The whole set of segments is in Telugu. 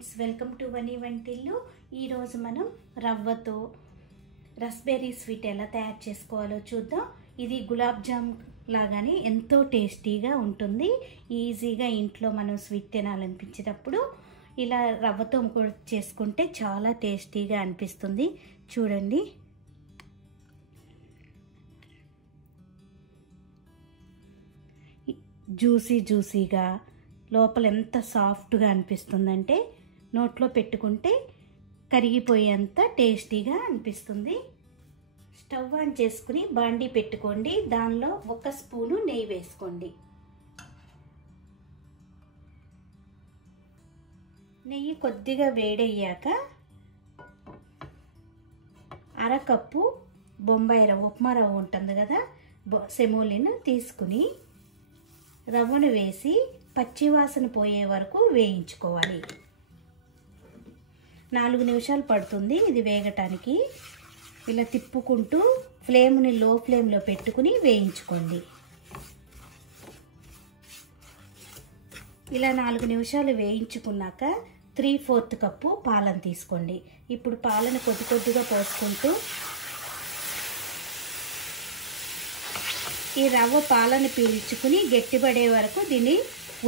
ఫ్రెండ్స్, వెల్కమ్ టు వని వంటిల్లు. ఈరోజు మనం రవ్వతో రస్బెర్రీ స్వీట్ ఎలా తయారు చేసుకోవాలో చూద్దాం. ఇది గులాబ్ జామ్ లాగానే ఎంతో టేస్టీగా ఉంటుంది. ఈజీగా ఇంట్లో మనం స్వీట్ తినాలనిపించినప్పుడు ఇలా రవ్వతో చేసుకుంటే చాలా టేస్టీగా అనిపిస్తుంది. చూడండి, జ్యూసీగా లోపల ఎంత సాఫ్ట్గా అనిపిస్తుందంటే నోట్లో పెట్టుకుంటే కరిగిపోయేంత టేస్టీగా అనిపిస్తుంది. స్టవ్ ఆన్ చేసుకుని బాండీ పెట్టుకోండి. దానిలో 1 స్పూను నెయ్యి వేసుకోండి. నెయ్యి కొద్దిగా వేడయ్యాక 1/2 కప్పు బొంబాయి రవ్వ, ఉప్మా రవ్వ ఉంటుంది కదా, సెమోలిన్ తీసుకుని రవ్వను వేసి పచ్చివాసన పోయే వరకు వేయించుకోవాలి. 4 నిమిషాలు పడుతుంది ఇది వేగటానికి. ఇలా తిప్పుకుంటూ ఫ్లేమ్ని లో ఫ్లేమ్లో పెట్టుకుని వేయించుకోండి. ఇలా 4 నిమిషాలు వేయించుకున్నాక 3/4 కప్పు పాలను తీసుకోండి. ఇప్పుడు పాలను కొద్దిగా పోసుకుంటూ ఈ రవ్వ పాలను పీల్చుకుని గట్టిపడే వరకు దీన్ని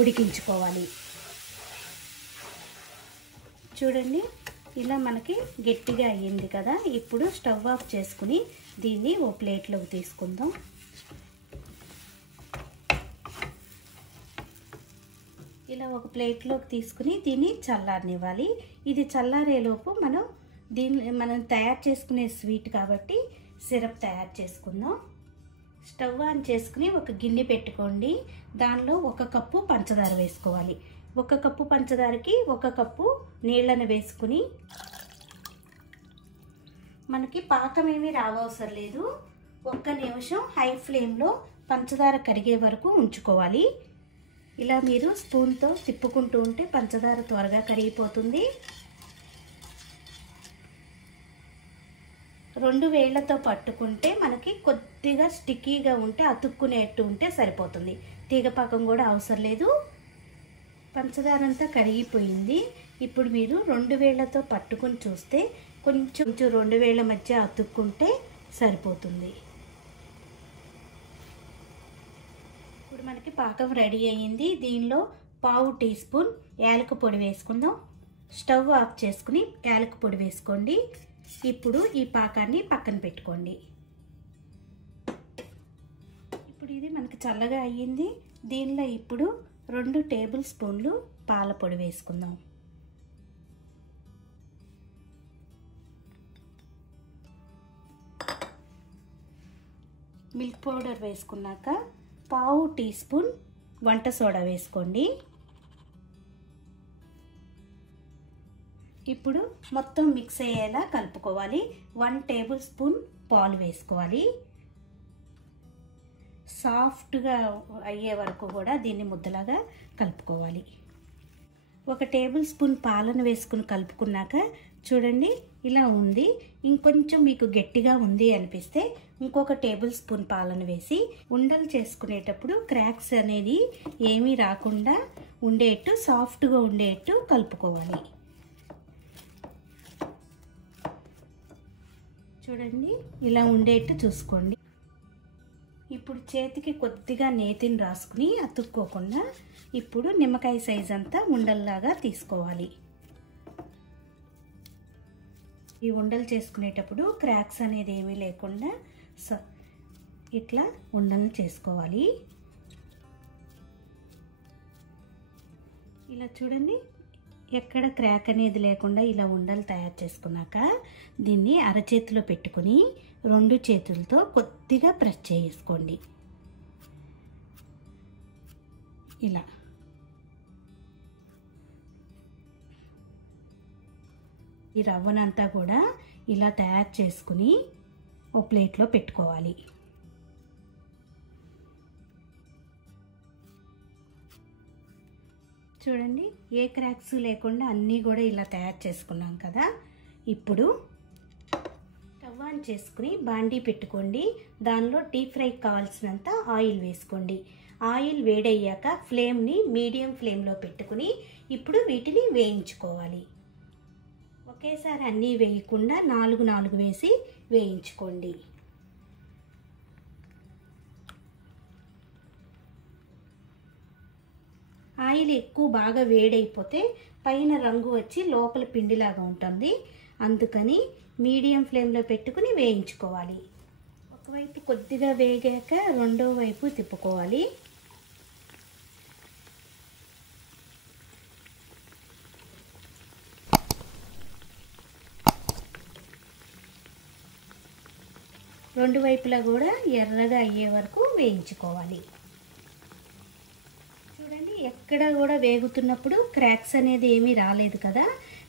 ఉడికించుకోవాలి. చూడండి, ఇలా మనకి గట్టిగా అయ్యింది కదా. ఇప్పుడు స్టవ్ ఆఫ్ చేసుకుని దీన్ని ఓ ప్లేట్లోకి తీసుకుందాం. ఇలా ఒక ప్లేట్లోకి తీసుకుని దీన్ని చల్లారనివ్వాలి. ఇది చల్లారేలోపు మనం తయారు చేసుకునే స్వీట్ కాబట్టి సిరప్ తయారు చేసుకుందాం. స్టవ్ ఆన్ చేసుకుని ఒక గిన్నె పెట్టుకోండి. దానిలో 1 కప్పు పంచదార వేసుకోవాలి. 1 కప్పు పంచదారకి 1 కప్పు నీళ్ళను వేసుకుని, మనకి పాకం ఏమీ రావసరం లేదు. 1 నిమిషం హై ఫ్లేమ్లో పంచదార కరిగే వరకు ఉంచుకోవాలి. ఇలా మీరు స్పూన్తో తిప్పుకుంటూ ఉంటే పంచదార త్వరగా కరిగిపోతుంది. 2 వేళ్లతో పట్టుకుంటే మనకి కొద్దిగా స్టిక్కీగా ఉంటే, అతుక్కునేట్టు ఉంటే సరిపోతుంది. తీగపాకం కూడా అవసరం లేదు. పంచదార అంతా కరిగిపోయింది. ఇప్పుడు మీరు 2 వేళ్లతో పట్టుకుని చూస్తే కొంచెం 2 వేళ్ల మధ్య అతుక్కుంటే సరిపోతుంది. ఇప్పుడు మనకి పాకం రెడీ అయ్యింది. దీనిలో 1/2 టీ స్పూన్ యాలక పొడి వేసుకుందాం. స్టవ్ ఆఫ్ చేసుకుని యాలక పొడి వేసుకోండి. ఇప్పుడు ఈ పాకాన్ని పక్కన పెట్టుకోండి. ఇప్పుడు ఇది మనకి చల్లగా అయ్యింది. దీనిలో ఇప్పుడు 2 టేబుల్ స్పూన్లు పాల పొడి వేసుకుందాం. మిల్క్ పౌడర్ వేసుకున్నాక 1/2 టీ స్పూన్ వంట సోడా వేసుకోండి. ఇప్పుడు మొత్తం మిక్స్ అయ్యేలా కలుపుకోవాలి. 1 టేబుల్ స్పూన్ పాలు వేసుకోవాలి. సాఫ్ట్గా అయ్యే వరకు కూడా దీన్ని ముద్దలాగా కలుపుకోవాలి. 1 టేబుల్ స్పూన్ పాలను వేసుకుని కలుపుకున్నాక చూడండి, ఇలా ఉంది. ఇంకొంచెం మీకు గట్టిగా ఉంది అనిపిస్తే ఇంకొక టేబుల్ స్పూన్ పాలను వేసి ఉండలు చేసుకునేటప్పుడు క్రాక్స్ అనేది ఏమీ రాకుండా ఉండేట్టు, సాఫ్ట్గా ఉండేట్టు కలుపుకోవాలి. చూడండి, ఇలా ఉండేట్టు చూసుకోండి. ఇప్పుడు చేతికి కొద్దిగా నేతిని రాసుకుని అతుక్కోకుండా ఇప్పుడు నిమ్మకాయ సైజ్ అంతా ఉండల్లాగా తీసుకోవాలి. ఈ ఉండలు చేసుకునేటప్పుడు క్రాక్స్ అనేది ఏమీ లేకుండా ఇట్లా ఉండలు చేసుకోవాలి. ఇలా చూడండి, ఎక్కడ క్రాక్ అనేది లేకుండా ఇలా ఉండలు తయారు చేసుకున్నాక దీన్ని అరచేతిలో పెట్టుకుని 2 చేతులతో కొద్దిగా ప్రెస్ చేసుకోండి. ఇలా ఈ రవ్వనంతా కూడా ఇలా తయారు చేసుకుని ఓ ప్లేట్లో పెట్టుకోవాలి. చూడండి, ఏ క్రాక్స్ లేకుండా అన్నీ కూడా ఇలా తయారు చేసుకున్నాం కదా. ఇప్పుడు స్టవ్ ఆన్ చేసుకుని బాండీ పెట్టుకోండి. దానిలో డీప్ ఫ్రైకి కావాల్సినంత ఆయిల్ వేసుకోండి. ఆయిల్ వేడయ్యాక ఫ్లేమ్ని మీడియం ఫ్లేమ్లో పెట్టుకుని ఇప్పుడు వీటిని వేయించుకోవాలి. ఒకేసారి అన్నీ వేయకుండా 4 వేసి వేయించుకోండి. ఆయిల్ ఎక్కువ బాగా వేడైపోతే పైన రంగు వచ్చి లోపల పిండిలాగా ఉంటుంది. అందుకని మీడియం ఫ్లేమ్లో పెట్టుకుని వేయించుకోవాలి. ఒకవైపు కొద్దిగా వేగాక రెండో వైపు తిప్పుకోవాలి. రెండు వైపులా కూడా ఎర్రగా అయ్యే వరకు వేయించుకోవాలి. చూడండి, ఎక్కడ కూడా వేగుతున్నప్పుడు క్రాక్స్ అనేది ఏమీ రాలేదు కదా.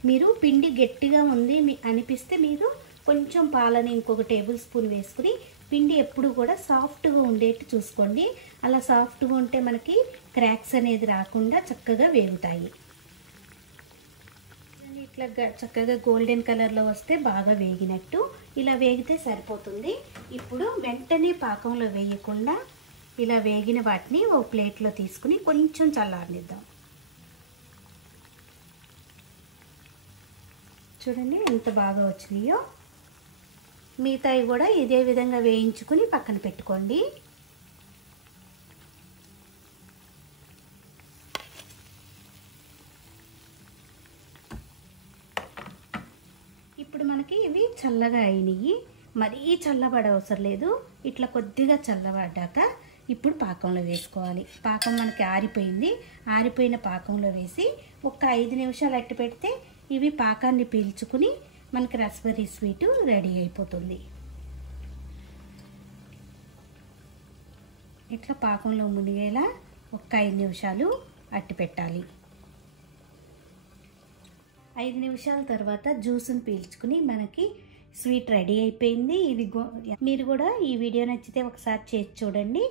మీరు పిండి గట్టిగా ఉంది అనిపిస్తే మీరు కొంచెం పాలని ఇంకొక టేబుల్ స్పూన్ వేసుకుని పిండి ఎప్పుడు కూడా సాఫ్ట్గా ఉండేట్టు చూసుకోండి. అలా సాఫ్ట్గా ఉంటే మనకి క్రాక్స్ అనేది రాకుండా చక్కగా వేగుతాయి. ఇట్లా చక్కగా గోల్డెన్ కలర్లో వస్తే బాగా వేగినట్టు. ఇలా వేగితే సరిపోతుంది. ఇప్పుడు వెంటనే పాకంలో వేయకుండా ఇలా వేగిన వాటిని ఓ ప్లేట్లో తీసుకుని కొంచెం చల్లారనిద్దాం. చూడండి ఎంత బాగా వచ్చినాయో. మిగతాయి కూడా ఇదే విధంగా వేయించుకుని పక్కన పెట్టుకోండి. ఇప్పుడు మనకి ఇవి చల్లగా అయినాయి. మరీ చల్లబడ అవసరం లేదు. ఇట్లా కొద్దిగా చల్లబడ్డాక ఇప్పుడు పాకంలో వేసుకోవాలి. పాకం మనకి ఆరిపోయింది. ఆరిపోయిన పాకంలో వేసి ఒక 5 నిమిషాలు అట్టు పెడితే ఇవి పాకాన్ని పీల్చుకుని మనకి రసబరీ స్వీటు రెడీ అయిపోతుంది. ఇట్లా పాకంలో మునిగేలా ఒక 5 నిమిషాలు అట్టు పెట్టాలి. 5 నిమిషాల తర్వాత జ్యూస్ని పీల్చుకుని మనకి స్వీట్ రెడీ అయిపోయింది. ఇది మీరు కూడా ఈ వీడియో నచ్చితే ఒకసారి చేసి చూడండి.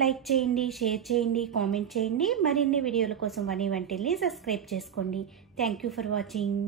లైక్ చేయండి, షేర్ చేయండి, కామెంట్ చేయండి. మరిన్ని వీడియోల కోసం వాణి వంటిల్ని సబ్స్క్రైబ్ చేసుకోండి. Thank you for watching.